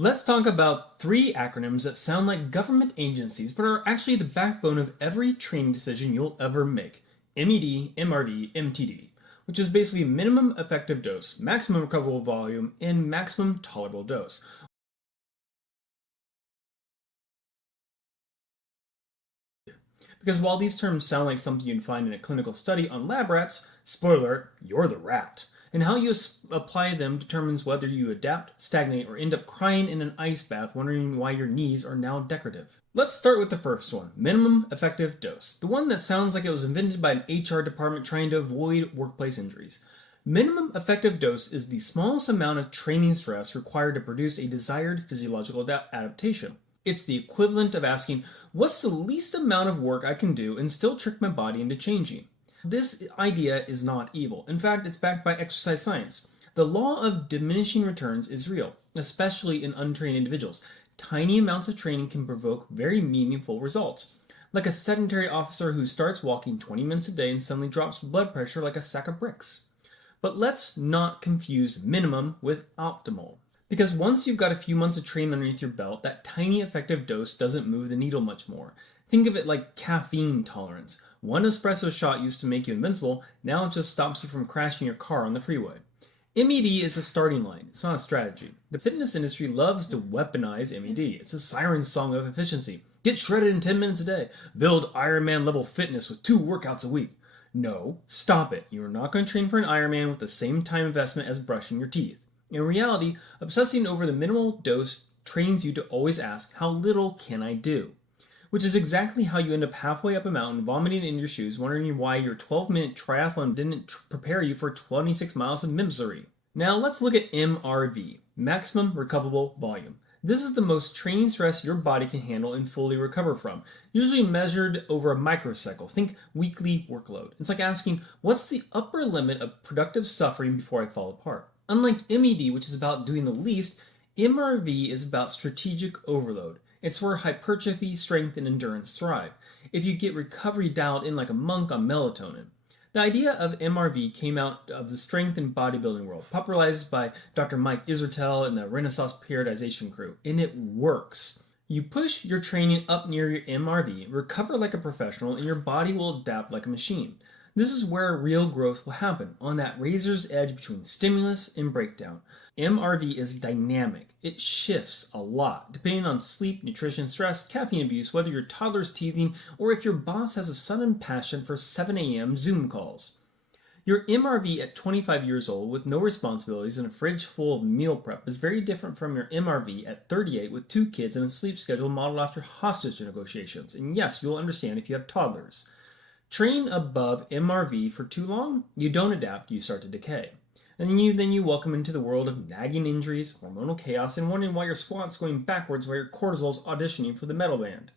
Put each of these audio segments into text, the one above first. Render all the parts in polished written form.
Let's talk about three acronyms that sound like government agencies but are actually the backbone of every training decision you'll ever make. MED, MRV, MTD, which is basically minimum effective dose, maximum recoverable volume, and maximum tolerable dose. Because while these terms sound like something you'd find in a clinical study on lab rats, spoiler alert, you're the rat. And how you apply them determines whether you adapt, stagnate, or end up crying in an ice bath wondering why your knees are now decorative. Let's start with the first one, minimum effective dose. The one that sounds like it was invented by an HR department trying to avoid workplace injuries. Minimum effective dose is the smallest amount of training stress required to produce a desired physiological adaptation. It's the equivalent of asking, what's the least amount of work I can do and still trick my body into changing? This idea is not evil. In fact, it's backed by exercise science. The law of diminishing returns is real, especially in untrained individuals. Tiny amounts of training can provoke very meaningful results. Like a sedentary officer who starts walking 20 minutes a day and suddenly drops blood pressure like a sack of bricks. But let's not confuse minimum with optimal. Because once you've got a few months of training underneath your belt, that tiny effective dose doesn't move the needle much more. Think of it like caffeine tolerance. One espresso shot used to make you invincible, now it just stops you from crashing your car on the freeway. MED is a starting line, it's not a strategy. The fitness industry loves to weaponize MED. It's a siren song of efficiency. Get shredded in 10 minutes a day. Build Ironman level fitness with 2 workouts a week. No, stop it. You are not going to train for an Ironman with the same time investment as brushing your teeth. In reality, obsessing over the minimal dose trains you to always ask, how little can I do? Which is exactly how you end up halfway up a mountain, vomiting in your shoes, wondering why your 12-minute triathlon didn't prepare you for 26 miles of misery. Now let's look at MRV, maximum recoverable volume. This is the most training stress your body can handle and fully recover from, usually measured over a microcycle. Think weekly workload. It's like asking, what's the upper limit of productive suffering before I fall apart? Unlike MED, which is about doing the least, MRV is about strategic overload. It's where hypertrophy, strength, and endurance thrive. If you get recovery dialed in like a monk on melatonin. The idea of MRV came out of the strength and bodybuilding world, popularized by Dr. Mike Israetel and the Renaissance periodization crew, and it works. You push your training up near your MRV, recover like a professional, and your body will adapt like a machine. This is where real growth will happen, on that razor's edge between stimulus and breakdown. MRV is dynamic. It shifts a lot, depending on sleep, nutrition, stress, caffeine abuse, whether your toddler's teething, or if your boss has a sudden passion for 7 a.m. Zoom calls. Your MRV at 25 years old with no responsibilities and a fridge full of meal prep is very different from your MRV at 38 with 2 kids and a sleep schedule modeled after hostage negotiations. And yes, you'll understand if you have toddlers. Train above MRV for too long, you don't adapt, you start to decay. And then you welcome into the world of nagging injuries, hormonal chaos, and wondering why your squat's going backwards while your cortisol's auditioning for the metal band.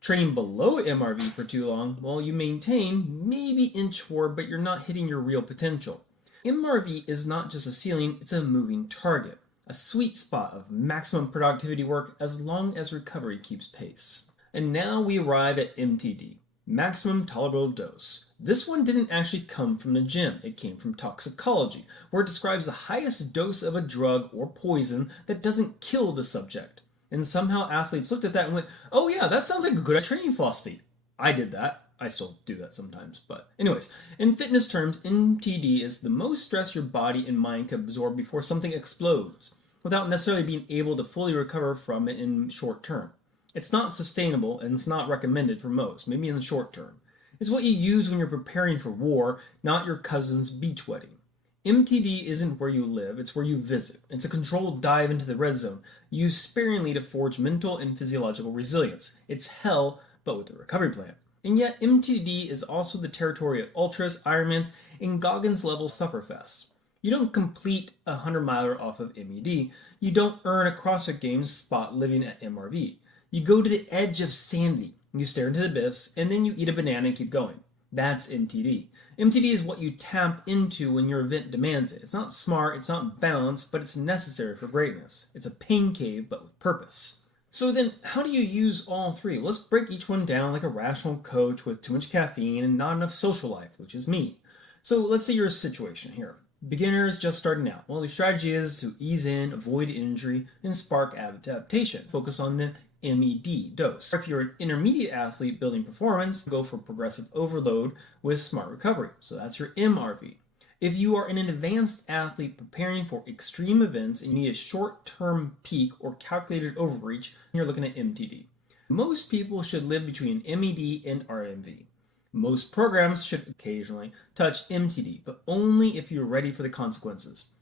Train below MRV for too long, well, you maintain, maybe inch forward, but you're not hitting your real potential. MRV is not just a ceiling, it's a moving target, a sweet spot of maximum productivity work as long as recovery keeps pace. And now we arrive at MTD. Maximum tolerable dose. This one didn't actually come from the gym. It came from toxicology, where it describes the highest dose of a drug or poison that doesn't kill the subject. And somehow athletes looked at that and went, oh yeah, that sounds like a good training philosophy. I did that. I still do that sometimes. But anyways, in fitness terms, MTD is the most stress your body and mind can absorb before something explodes, without necessarily being able to fully recover from it in short term. It's not sustainable and it's not recommended for most, maybe in the short term. It's what you use when you're preparing for war, not your cousin's beach wedding. MTD isn't where you live, it's where you visit. It's a controlled dive into the red zone, used sparingly to forge mental and physiological resilience. It's hell, but with a recovery plan. And yet MTD is also the territory of ultras, Ironmans, and Goggins-level sufferfests. You don't complete a 100-miler off of MED. You don't earn a CrossFit Games spot living at MRV. You go to the edge of sanity, you stare into the abyss, and then you eat a banana and keep going. That's MTD. MTD is what you tap into when your event demands it. It's not smart, it's not balanced, but it's necessary for greatness. It's a pain cave, but with purpose. So then, how do you use all three? Let's break each one down like a rational coach with too much caffeine and not enough social life, which is me. So let's say your situation here. Beginners just starting out. Well, the strategy is to ease in, avoid injury, and spark adaptation. Focus on the MED dose. If you're an intermediate athlete building performance, go for progressive overload with smart recovery. So that's your MRV. If you are an advanced athlete preparing for extreme events and you need a short-term peak or calculated overreach, you're looking at MTD. Most people should live between MED and RMV. Most programs should occasionally touch MTD, but only if you're ready for the consequences.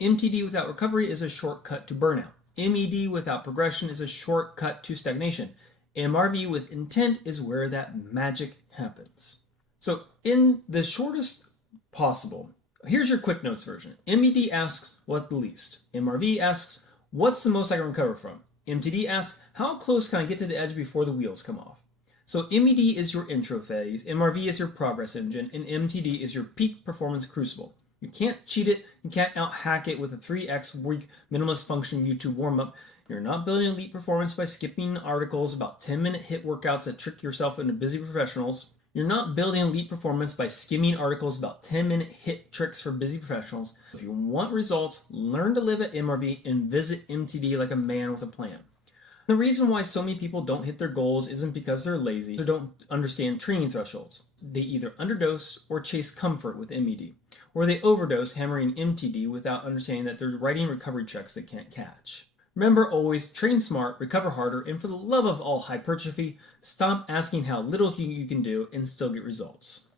MTD without recovery is a shortcut to burnout. MED without progression is a shortcut to stagnation. MRV with intent is where that magic happens. So in the shortest possible, here's your quick notes version. MED asks what the least. MRV asks what's the most I can recover from. MTD asks how close can I get to the edge before the wheels come off. So MED is your intro phase, MRV is your progress engine, and MTD is your peak performance crucible. You can't cheat it, you can't out-hack it with a 3x week minimalist function YouTube warm-up. You're not building elite performance by skipping articles about 10-minute HIIT workouts that trick yourself into busy professionals. You're not building elite performance by skimming articles about 10-minute HIIT tricks for busy professionals. If you want results, learn to live at MRV and visit MTD like a man with a plan. The reason why so many people don't hit their goals isn't because they're lazy or don't understand training thresholds. They either underdose or chase comfort with MED, or they overdose hammering MTD without understanding that they're writing recovery checks they can't catch. Remember always, train smart, recover harder, and for the love of all hypertrophy, stop asking how little you can do and still get results.